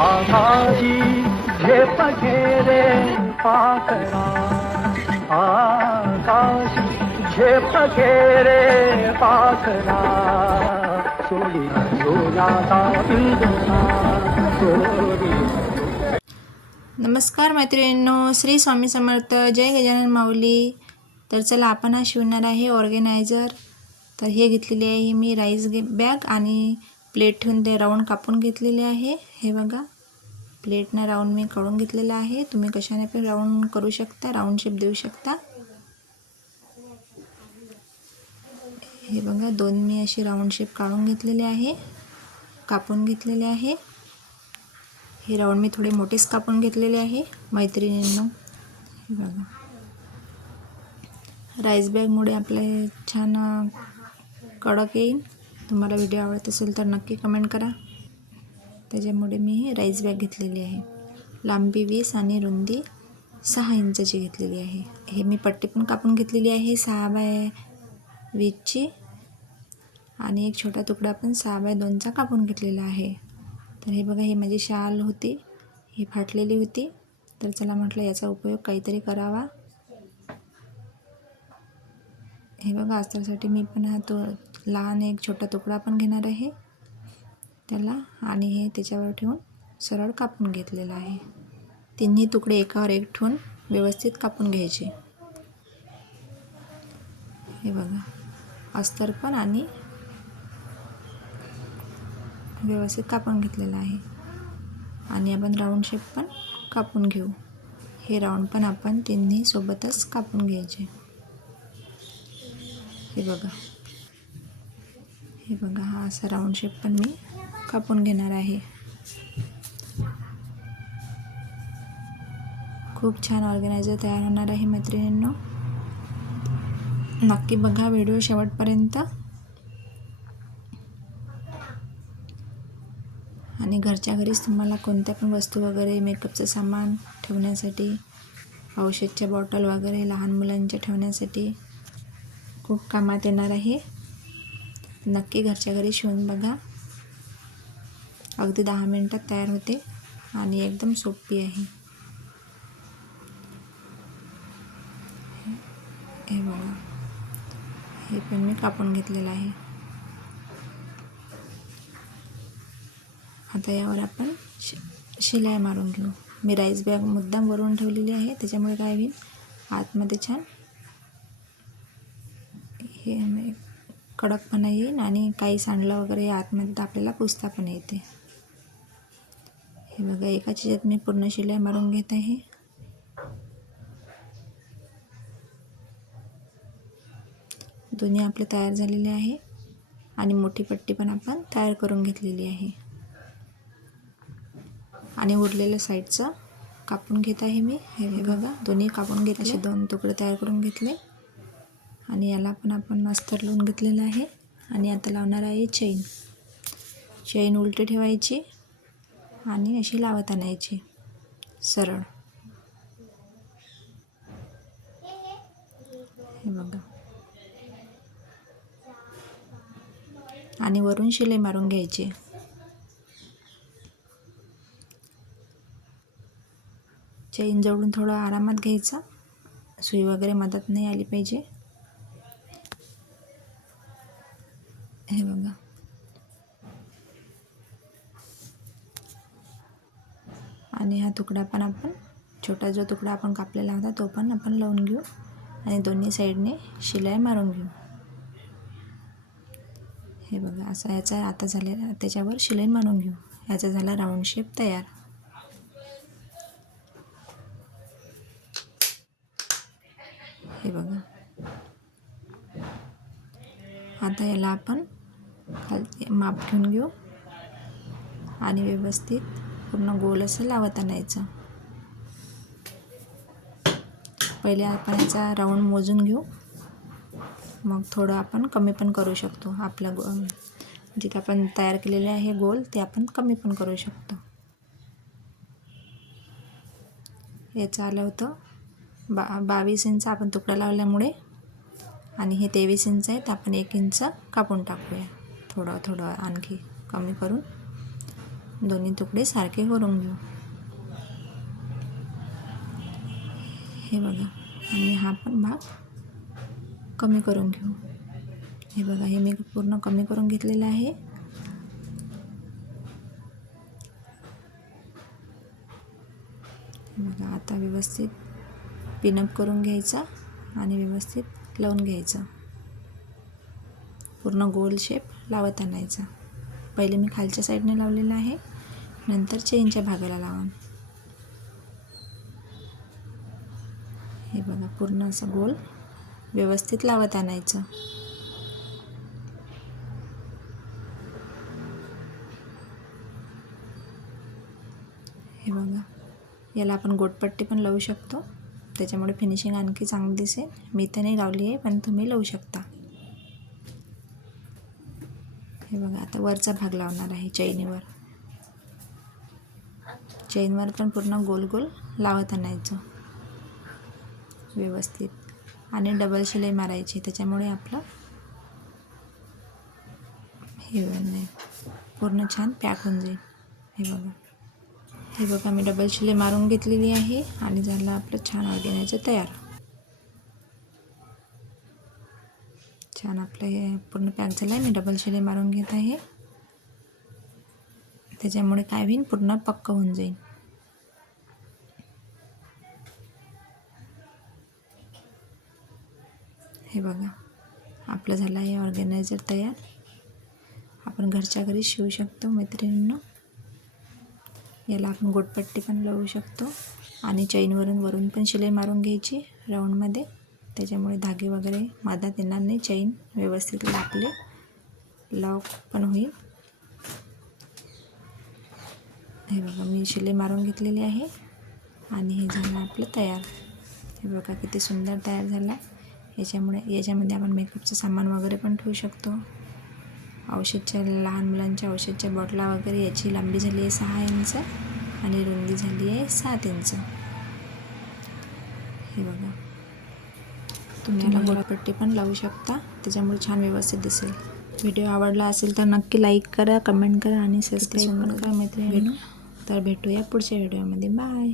आकाशी झेप घेरे पाखरा, आकाशी झेप घेरे पाखरा, सोडी सोनाचा पिंजरा सोडी. नमस्कार मैत्रिणींनो, श्री स्वामी समर्थ, जय गजानन माऊली. तर चला आपण हा शिवणार आहे ऑर्गेनायझर. तर हे घेतलेले आहे मी राईस बॅग आणि प्लेट ठेवून ते राऊंड कापून घेतलेले आहे. हे बघा, प्लेटनं राऊंड मी काढून घेतलेला आहे. तुम्ही कशाने पण राऊंड करू शकता, राऊंड शेप देऊ शकता. हे बघा, दोन मी अशी राऊंड शेप काढून घेतलेले आहे, कापून घेतलेले आहे. हे राऊंड मी थोडे मोठेच कापून घेतलेले आहे मैत्रिणींनो. हे बघा, राईस बॅगमुळे आपले छान कडक येईल. तुम्हाला व्हिडिओ आवडत असेल तर नक्की कमेंट करा. त्याच्यामुळे मी हे राईस बॅग घेतलेली आहे. लांबी 20 आणि रुंदी 6 इंचाची घेतलेली आहे. हे मी पट्टी पण कापून घेतलेली आहे 6x20ची, आणि एक छोटा तुकडा पण 6x2चा कापून घेतलेला आहे. तर हे बघा, ही माझी शाल होती, ही फाटलेली होती. तर चला म्हटलं याचा उपयोग काहीतरी करावा. हे बघा, अस्तरसाठी मी पण हा तो लहान एक छोटा तुकडा पण घेणार आहे त्याला, आणि हे त्याच्यावर ठेवून सरळ कापून घेतलेला आहे. तिन्ही तुकडे एकावर एक ठेवून व्यवस्थित कापून घ्यायचे. हे बघा, अस्तर पण आणि व्यवस्थित कापून घेतलेला आहे. आणि आपण राऊंड शेप पण कापून घेऊ. हे राऊंड पण आपण तिन्ही सोबतच कापून घ्यायचे. हे बघा, हे बघा, हा असा राऊंड शेप पण मी कापून घेणार आहे. खूप छान ऑर्गेनायझर तयार होणार आहे मैत्रिणींनो. नक्की बघा व्हिडिओ शेवटपर्यंत. आणि घरच्या घरीच तुम्हाला कोणत्या पण वस्तू वगैरे, मेकअपचं सामान ठेवण्यासाठी, औषधच्या बॉटल वगैरे लहान मुलांच्या ठेवण्यासाठी खूप कामात येणार आहे. नक्की घरच्या घरी शिवून बघा. अगदी 10 मिनिटात तयार होते आणि एकदम सोपी आहे. हे बघा, हे पण मी कापून घेतलेलं आहे. आता यावर आपण शिलाई मारून घेऊ. मी राईस बॅग मुद्दाम वरून ठेवलेली आहे, त्याच्यामुळे काय होईल, आतमध्ये छान हे कडकपणा येईल आणि काही सांडलं वगैरे आतमध्ये तर आपल्याला पुसता पण येते. हे बघा, एका चिजात मी पूर्ण शिलाई मारून घेत आहे. दोन्ही आपले तयार झालेले आहे आणि मोठी पट्टी पण आपण तयार करून घेतलेली आहे. आणि उरलेल्या साईडचं कापून घेत आहे मी. हे बघा, दोन्ही कापून घेतले, असे 2 तुकडे तयार करून घेतले. आणि याला पण आपण अस्तर लावून घेतलेलं आहे. आणि आता लावणार आहे चेन उलटी ठेवायची आणि अशी लावत आणायची सरळ. हे बघा, आणि वरून शिलाई मारून घ्यायची. चेन जवळून थोडं आरामात घ्यायचा, सुई वगैरे मदत नाही आली पाहिजे. हे बघा, आणि हा तुकडा पण आपण, छोटा जो तुकडा आपण कापलेला होता तो पण आपण लावून घेऊ आणि दोन्ही साईडने शिलाई मारून घेऊ. हे बघा, असा याचा आता झालेला, त्याच्यावर शिलाई मारून घेऊ. याचा झाला राऊंड शेप तयार. हे बघा, आता याला आपण खाली माप घेऊन घेऊ आणि व्यवस्थित पूर्ण गोल असं लावत आणायचं. पहिले आपण याचा राऊंड मोजून घेऊ, मग थोडं आपण कमी पण करू शकतो. आपला जिथे आपण तयार केलेले आहे गोल, ते आपण कमी पण करू शकतो. याचं आलं होतं 22 इंच आपण तुकडा लावल्यामुळे, आणि हे 23 इंच आहे, तर आपण 1 इंच कापून टाकूया. थोडं आणखी कमी करून दोन्ही तुकडे सारखे करून घेऊ. हे बघा, आणि हा पण भाग कमी करून घेऊ. हे बघा, हे मी पूर्ण कमी करून घेतलेलं आहे. बघा, आता व्यवस्थित पिनअप करून घ्यायचा आणि व्यवस्थित लावून घ्यायचा. पूर्ण गोल शेप लावत आणायचा. पहिले मी खालच्या साईडने लावलेला आहे, नंतर चेनच्या भागाला लावा. हे बघा, पूर्ण असं गोल व्यवस्थित लावत आणायचं. हे बघा, याला आपण गोटपट्टी पण लावू शकतो, त्याच्यामुळे फिनिशिंग आणखी चांगली दिसेल. मी तर नाही लावली आहे, पण तुम्ही लावू शकता. हे बघा, आता वरचा भाग लावणार आहे चैनीवर. चैनवर पण पूर्ण गोल गोल लावत आणायचं व्यवस्थित, आणि डबल शिलाई मारायची, त्याच्यामुळे आपलं हे नाही पूर्ण छान पॅक होऊन जाईल. हे बघा, मी डबल शिलाई मारून घेतलेली आहे आणि झालं आपलं छान ऑर्गेनायझर तयार. छान आपलं हे पूर्ण पॅक झालं आहे. मी डबल शिलाई मारून घेत आहे, त्याच्यामुळे काय होईल, पूर्ण पक्का होऊन जाईल. हे बघा, आपलं झालं आहे ऑर्गेनायझर तयार. आपण घरच्या घरी शिवू शकतो मैत्रिणींनो. याला आपण गोटपट्टी पण लावू शकतो आणि वरून पण शिलाई मारून घ्यायची राऊंडमध्ये, त्याच्यामुळे धागे वगैरे मधात येणार नाही. चैन व्यवस्थित आपले लॉक पण होईल. हे बघा, मी शिलाई मारून घेतलेली आहे आणि हे झालं आपलं तयार. हे बघा, किती सुंदर तयार झाला. याच्यामध्ये आपण मेकअपचं सामान वगैरे पण ठेवू शकतो. औषधच्या, लहान मुलांच्या औषधच्या बॉटला वगैरे. याची लांबी झाली आहे 6 इंच आणि रुंदी झाली आहे 7 इंच. हे बघा, तुम्ही याला गोटपट्टी पण लावू शकता, त्याच्यामुळे छान व्यवस्थित दिसेल. व्हिडिओ आवडला असेल तर नक्की लाईक करा, कमेंट करा आणि सबस्क्राईब करा मैत्रिणींनो. तर भेटूया पुढच्या व्हिडिओमध्ये. बाय.